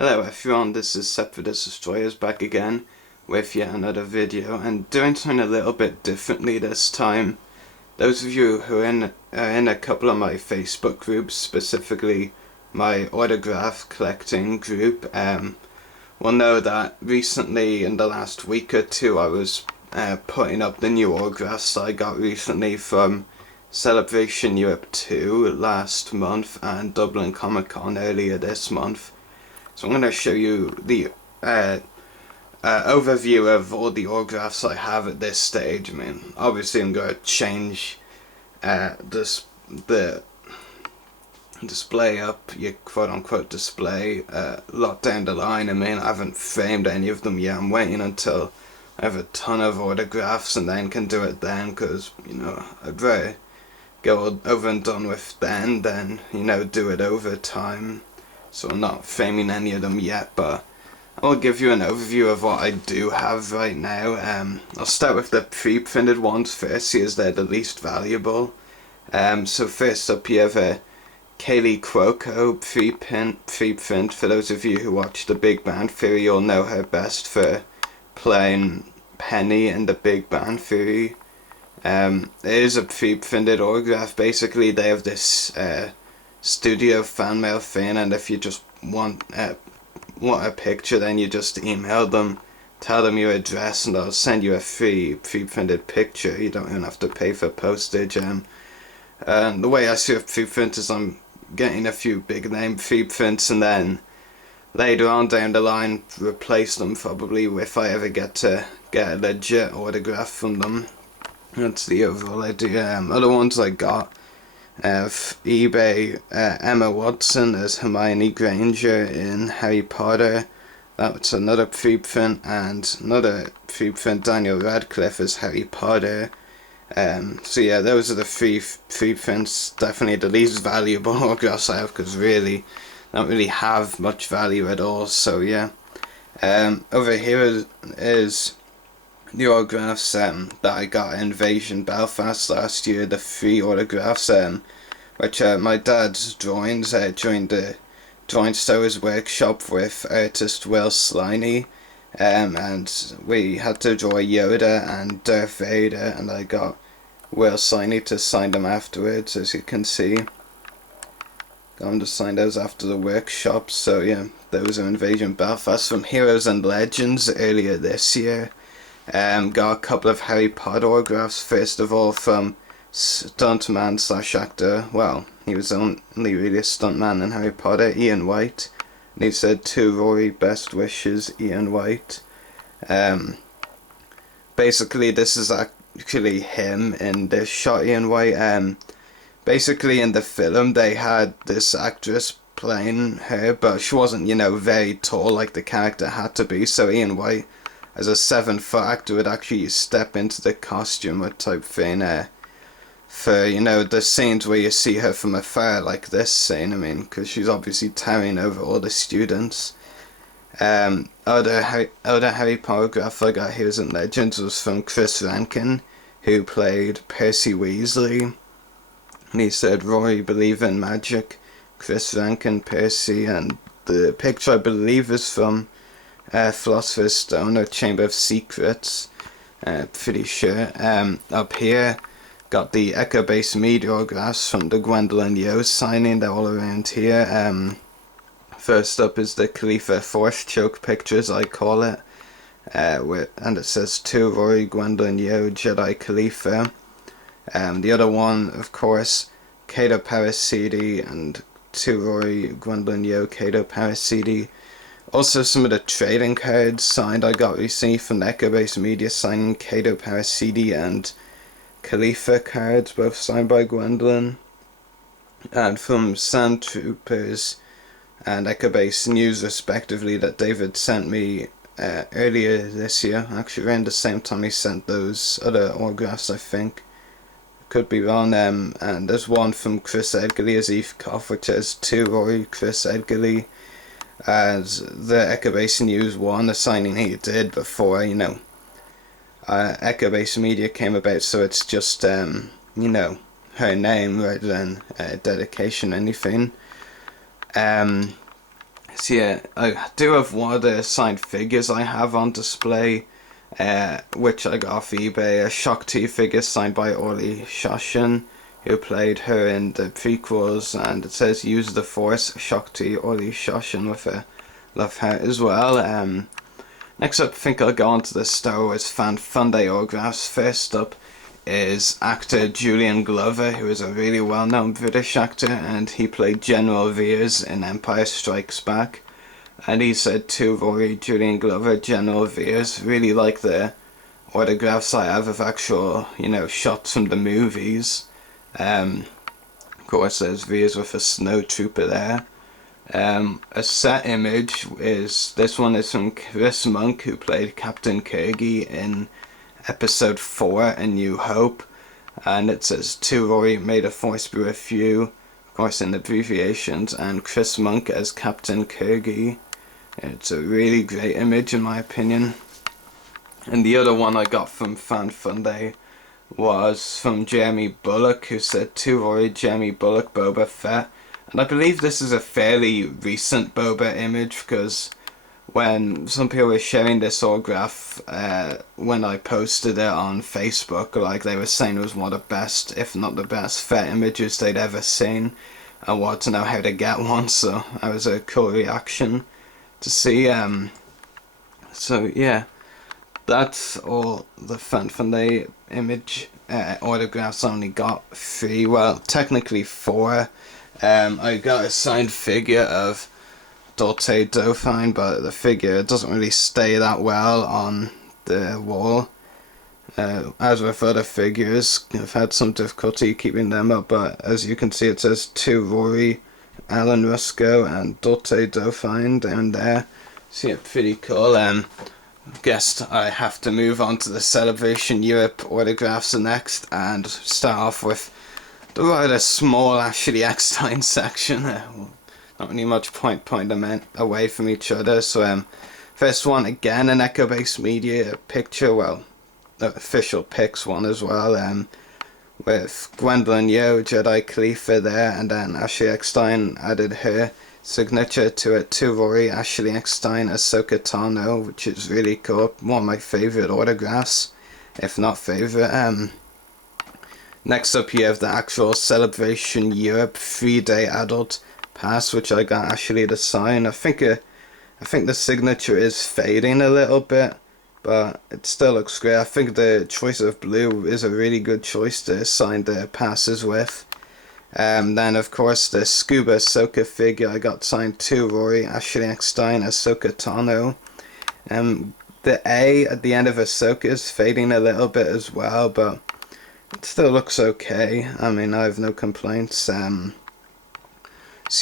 Hello everyone, this is SeparatistDestroyers back again with yet another video, and doing something a little bit differently this time. Those of you who are in a couple of my Facebook groups, specifically my autograph collecting group, will know that recently in the last week or two I was putting up the new autographs I got recently from Celebration Europe 2 last month and Dublin Comic Con earlier this month. So I'm going to show you the overview of all the autographs I have at this stage. I mean, obviously I'm going to change the display up, your quote-unquote display, a lot down the line. I mean, I haven't framed any of them yet. I'm waiting until I have a ton of autographs and then can do it then, because, you know, I'd rather go over and done with then, you know, do it over time. So I'm not framing any of them yet, but I'll give you an overview of what I do have right now. I'll start with the pre-printed ones first, as they're the least valuable. So first up you have a Kaylee Cuoco pre-print. For those of you who watch The Big Bang Theory, you'll know her best for playing Penny in The Big Bang Theory. It is a pre-printed autograph. Basically they have this studio fan mail thing, and if you just want a picture, then you just email them, tell them your address, and they'll send you a free pre-printed picture. You don't even have to pay for postage. And the way I see a pre-print is I'm getting a few big name pre-prints, and then later on down the line replace them, probably, if I ever get to get a legit autograph from them. That's the overall idea. Other ones I got eBay, Emma Watson as Hermione Granger in Harry Potter. That's another preprint, and another preprint, Daniel Radcliffe as Harry Potter. So yeah, those are the three preprints. Definitely the least valuable autographs I have, because really don't really have much value at all. So yeah, over here is the autographs that I got at Invasion Belfast last year, the free autographs, which my dad's drawings during the Drawing Stowers workshop with artist Will Sliney, and we had to draw Yoda and Darth Vader, and I got Will Sliney to sign them afterwards, as you can see. Got him to sign those after the workshop. So yeah, those are Invasion Belfast. From Heroes and Legends earlier this year, got a couple of Harry Potter autographs. First of all from stuntman / actor, well, he was only really a stuntman in Harry Potter, Ian White. And he said, "To Rory, best wishes, Ian White." Basically this is actually him in this shot, Ian White. Basically in the film they had this actress playing her, but she wasn't, you know, very tall like the character had to be, so Ian White, as a 7-foot actor, would actually step into the costume or type thing for, you know, the scenes where you see her from afar, like this scene. I mean, because she's obviously towering over all the students. Other Harry Potter graph I got Heroes and Legends was from Chris Rankin, who played Percy Weasley. And he said, "Rory, believe in magic, Chris Rankin, Percy." And the picture I believe is from Philosopher's Stone or Chamber of Secrets, pretty sure. Up here got the Echo Base Media autographs from the Gwendolyn Yo signing. They're all around here. First up is the Khalifa Force choke pictures, I call it, and it says, "To Rory, Gwendolyn Yo, Jedi Khalifa." The other one, of course, Cato Parasiti, and "To Rory, Gwendolyn Yo, Cato Parasiti." Also some of the trading cards signed I got recently from the Echo Base Media, signing Cato Parasiti and Khalifa cards, both signed by Gwendolyn. And from Sand Troopers and Echo Base News respectively, that David sent me earlier this year, actually around the same time he sent those other autographs, I think. Could be wrong. And there's one from Chris Edgerly as Eve Koff, which says, "To Rory, Chris Edgerly," as the Echo Base News one, a signing he did before, you know, Echo Base Media came about, so it's just, you know, her name rather than dedication or anything. So yeah, I do have one of the signed figures I have on display, which I got off eBay, a Shakti figure signed by Orly Shoshin, who played her in the prequels, and it says use the force, Shakti Orly Shoshin, with a love heart as well. Next up, I think I'll go on to the Star Wars Fan Fun Day autographs. First up is actor Julian Glover, who is a really well-known British actor, and he played General Veers in Empire Strikes Back. And he said to Rory, Julian Glover, General Veers, really like the autographs I have of actual, shots from the movies. Of course, there's Veers with a snowtrooper there. A set image is, this one is from Chris Monk, who played Captain Kirgy in Episode 4, A New Hope, and it says, to Rory, may the force be with you, of course in abbreviations, and Chris Monk as Captain Kirgy. It's a really great image in my opinion. And the other one I got from Fan Fun Day was from Jeremy Bullock, who said, to Rory, Jeremy Bullock, Boba Fett. And I believe this is a fairly recent Boba image, because when some people were sharing this autograph, when I posted it on Facebook, like, they were saying it was one of the best, if not the best, Fett images they'd ever seen. I wanted to know how to get one, so that was a cool reaction to see. So yeah, that's all the Fan Fun Day image autographs. I only got 3, well, technically 4. I got a signed figure of Dolce Dauphin, but the figure doesn't really stay that well on the wall. As with other figures, I've had some difficulty keeping them up, but as you can see, it says to Rory, Alan Rusco, and Dolce Dauphin down there. So yeah, pretty cool. Guess I have to move on to the Celebration Europe autographs next, and start off with the rather small Ashley Eckstein section. Not really much point them away from each other. So first one, again an Echo Base Media picture, well, official pics one as well, with Gwendolyn Yo, Jedi Khalifa there, and then Ashley Eckstein added her signature to it, to Rory, Ashley Eckstein, Ahsoka Tano, which is really cool. One of my favourite autographs, if not favourite. Next up you have the actual Celebration Europe 3-day adult pass, which I got Ashley to sign. I think the signature is fading a little bit, but it still looks great. I think the choice of blue is a really good choice to sign the passes with. Then of course the Scuba Ahsoka figure I got signed to Rory, Ashley Eckstein, Ahsoka Tano. The A at the end of Ahsoka is fading a little bit as well, but it still looks okay. I mean, I have no complaints. So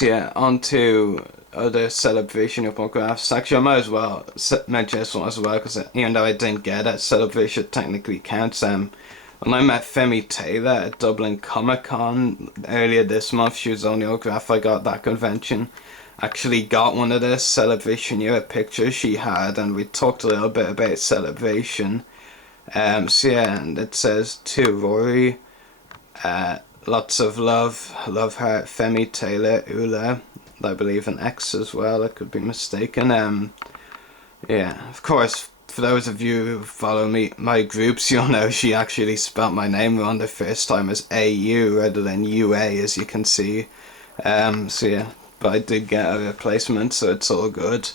yeah, on to other Celebration autographs. Actually, I might as well mention this one as well, because even though I didn't get it, Celebration technically counts. When I met Femi Taylor at Dublin Comic Con earlier this month, she was the only autograph I got at that convention. Actually got one of the Celebration Europe pictures she had, and we talked a little bit about Celebration. So yeah, and it says to Rory, lots of love heart, Femi Taylor, Ula, I believe an X as well, I could be mistaken. Yeah, of course, for those of you who follow my groups, you'll know she actually spelt my name wrong the first time as AU rather than UA, as you can see. So yeah, but I did get a replacement, so it's all good.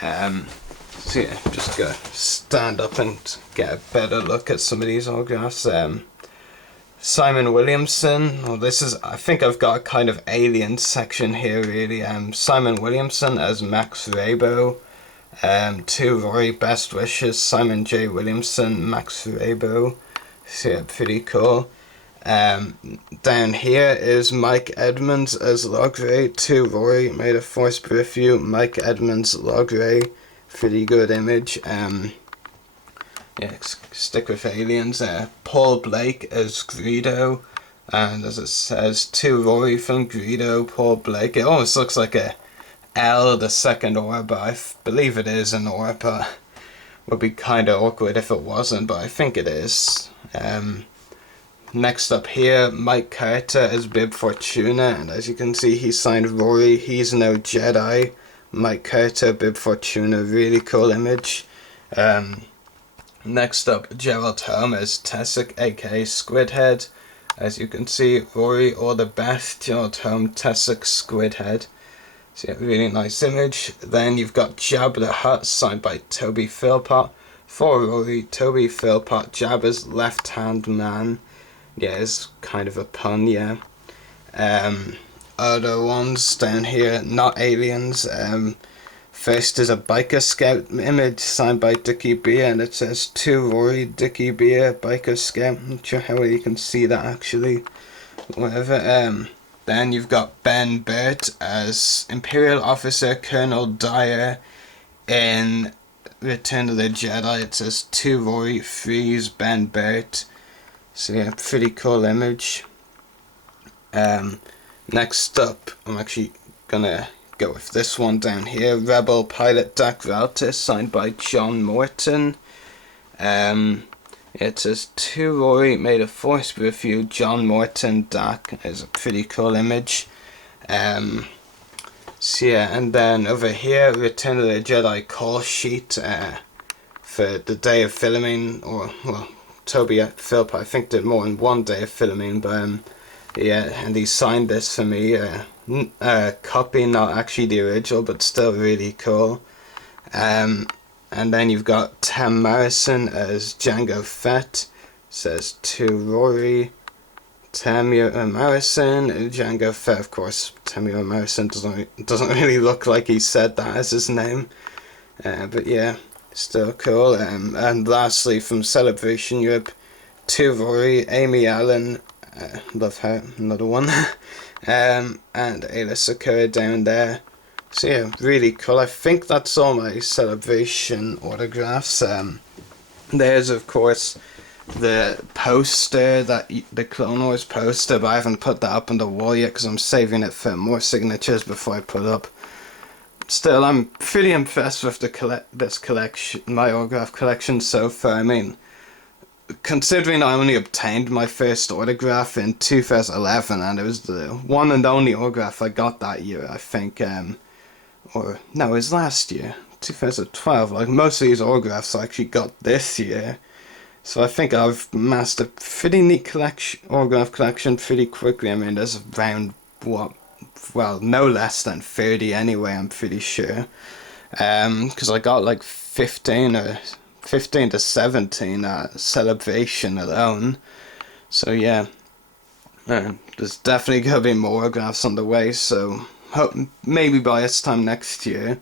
So yeah, just gotta stand up and get a better look at some of these autographs. Simon Williamson, well, this is, I think I've got a kind of alien section here really. Simon Williamson as Max Rabo. To Rory, best wishes, Simon J. Williamson, Max Rabo. So yeah, pretty cool. Down here is Mike Edmonds as Logray. To Rory, may the force be with you, Mike Edmonds, Logray. Pretty good image. Yeah, stick with aliens. Paul Blake as Greedo, and as it says, to Rory from Greedo, Paul Blake. It almost looks like a L, the second or, but I believe it is an or, but would be kind of awkward if it wasn't, but I think it is. Next up here, Mike Carter as Bib Fortuna, and as you can see, he signed Rory, he's no Jedi, Mike Carter, Bib Fortuna, really cool image. Next up, Gerald Holmes, Tessic, aka Squidhead. As you can see, Rory, all the best, Gerald Holmes, Tessic, Squidhead. So yeah, really nice image. Then you've got Jabba the Hutt, signed by Toby Philpott. For Rory, Toby Philpott, Jabba's left-hand man. Yeah, it's kind of a pun, yeah. Other ones down here, not aliens. First is a Biker Scout image signed by Dickie Beer, and it says to Rory, Dickie Beer, Biker Scout. I'm not sure how well you can see that actually. Whatever. Then you've got Ben Burt as Imperial Officer Colonel Dyer in Return of the Jedi. It says to Rory, freeze Ben Burt. So yeah, pretty cool image. Next up, I'm actually gonna go with this one down here. Rebel Pilot Dak Raltis, signed by John Morton. It says to Rory, made a force with you, John Morton, Dak. Is a pretty cool image. So yeah, and then over here, Return of the Jedi call sheet for the day of filming, or well, Toby Philpott I think did more than one day of filming, but yeah, and he signed this for me. Copy, not actually the original, but still really cool. And then you've got Tam Morrison as Jango Fett. Says to Rory, Tamio Morrison, Jango Fett. Of course, Tamio Morrison doesn't really look like he said that as his name. But yeah, still cool. And lastly, from Celebration Europe, to Rory, Amy Allen. Love her, another one. And Ayla Sakura down there. So yeah, really cool. I think that's all my Celebration autographs. There's of course the poster, the Clone Wars poster, but I haven't put that up on the wall yet because I'm saving it for more signatures before I put it up. Still, I'm pretty impressed with this collection, my autograph collection so far. I mean, considering I only obtained my first autograph in 2011, and it was the one and only autograph I got that year, I think, or no, it was last year, 2012. Like, most of these autographs I actually got this year, so I think I've amassed a pretty neat autograph collection pretty quickly. I mean, there's around, well, no less than 30 anyway, I'm pretty sure, because I got like 15 to 17 at Celebration alone. So yeah, there's definitely gonna be more autographs on the way, so hope maybe by this time next year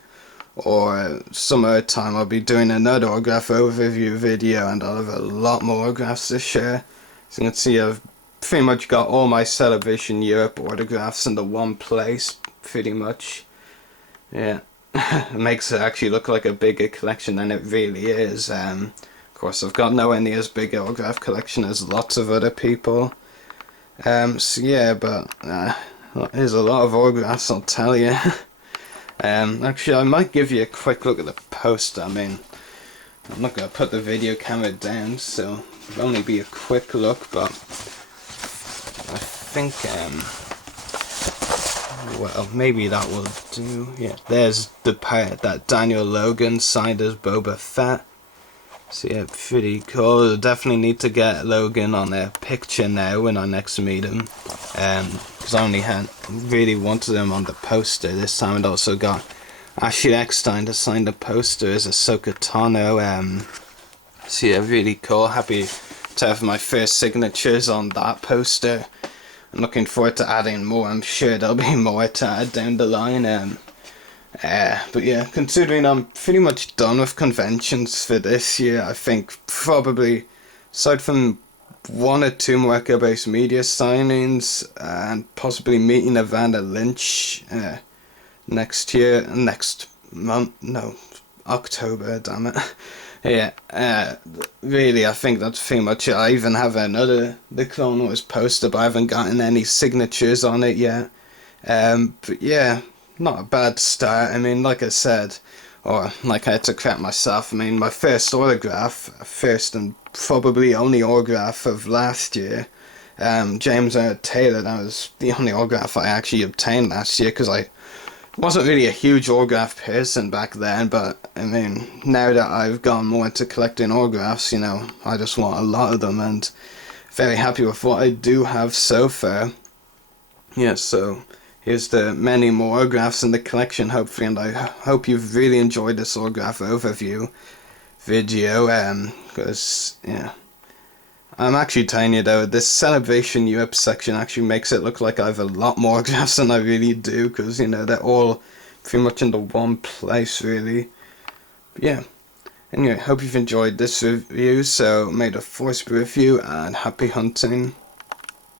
or some other time I'll be doing another autograph overview video, and I'll have a lot more autographs to share. So you can see I've pretty much got all my Celebration Europe autographs in the one place, pretty much. Yeah. It makes it actually look like a bigger collection than it really is. Of course, I've got nowhere near as big an autograph collection as lots of other people. So yeah, but there's a lot of autographs, I'll tell you. Actually, I might give you a quick look at the poster. I mean, I'm not going to put the video camera down, so it'll only be a quick look, but I think, well, maybe that will do. Yeah, there's the part that Daniel Logan signed as Boba Fett. So yeah, pretty cool. Definitely need to get Logan on a picture now when I next meet him. Because I only really wanted him on the poster this time, and also got Ashley Eckstein to sign the poster as Ahsoka Tano. So yeah, really cool. Happy to have my first signatures on that poster. I'm looking forward to adding more. I'm sure there'll be more to add down the line. But yeah, considering I'm pretty much done with conventions for this year, I think probably, aside from one or two more Echo-based media signings, and possibly meeting Evander Lynch next month, no, October, damn it. Yeah, really, I think that's pretty much it. I even have the Clone Wars poster, but I haven't gotten any signatures on it yet. But yeah, not a bad start. I mean, like I said, or like I had to crap myself, I mean, my first and probably only autograph of last year, James Taylor, that was the only autograph I actually obtained last year, because I wasn't really a huge autograph person back then, but I mean, now that I've gone more into collecting autographs, you know, I just want a lot of them, and very happy with what I do have so far. Yeah, so here's the many more autographs in the collection, hopefully, and I hope you've really enjoyed this autograph overview video, because, yeah. I'm actually telling you though, this Celebration Europe section actually makes it look like I have a lot more autographs than I really do, because, you know, they're all pretty much in the one place, really. But yeah. Anyway, hope you've enjoyed this review, so may the force be with you, and happy hunting.